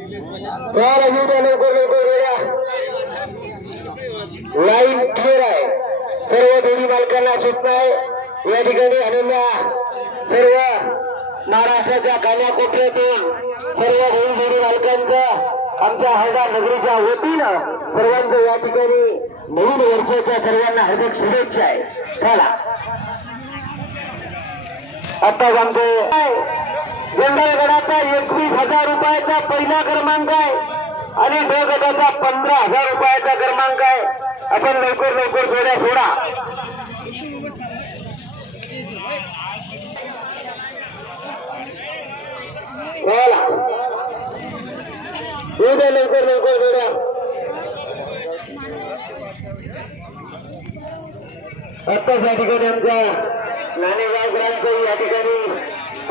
चला येऊ द्या लवकर लवकर वेळा लाईन क्लिअर आहे. सर्व दोन्ही मालकांना सूचना आहे. या ठिकाणी अनन्या सर्व महाराष्ट्राच्या कानाकोपऱ्यातून सर्व बैल दोन्ही मालकांचं आमच्या हळदा नगरीच्या वतीनं सर्वांचं या ठिकाणी नवीन वर्षाच्या सर्वांना हार्दिक शुभेच्छा आहे. चला. आत्ताच आमचे जंगलगडाचा एकवीस हजार रुपयाचा पहिला क्रमांक आहे. आणि ड गटाचा पंधरा हजार रुपयाचा क्रमांक आहे. आपण लवकर लवकर जोड्या सोडा. बोला. लवकर लवकर जोड्या. आत्ताच या ठिकाणी आमच्या नाणेगाव ग्रामचं या ठिकाणी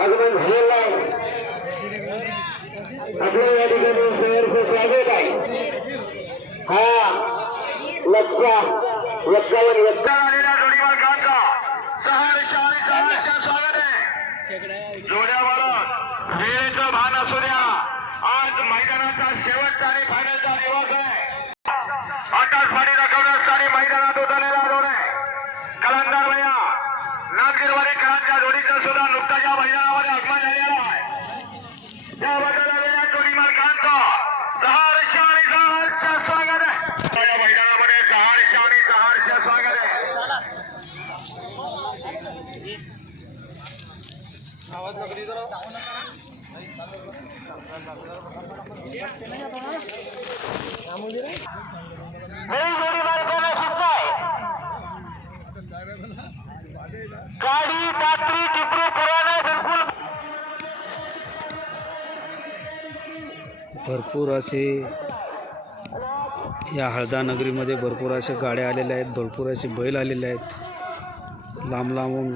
आगमन झालेलं आहे आपलं या ठिकाणी शहरचं स्वागत आहे हा. लक्षा एक्कावन्न एक्का आलेल्या जोडीवर मालकांचा सहर्ष आणि सहर्ष स्वागत आहे. जोड्या मालक वेळेचं भान असू द्या. आज मैदानाचा शेवटचा आणि फायनलचा दिवस आहे. आकाशवाणी रखवण्यासाठी मैदानात उतरलेला जोड आहे. कलंदर भया नागगिरवाडी कलांच्या जोडीचं सुद्धा नुकताच या मैदानामध्ये आगमन झालेलं आहे त्याबद्दल आलेल्या जोडी मालकांचं सहर्ष आणि सहर्ष स्वागत आहे या मैदानामध्ये सहर्ष आणि सहर्ष स्वागत आहे नवी जोडी मालकांना गाडी पात्री टिपरू पुराने बिलकुल भरपूर असे या हळदा नगरीमध्ये भरपूर अशा गाड्या आलेल्या आहेत भरपूर असे बैल आलेले आहेत. लांब लांबून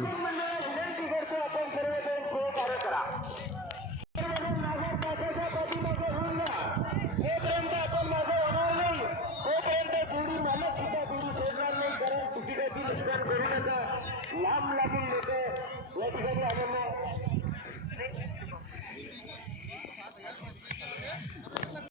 लांब लागून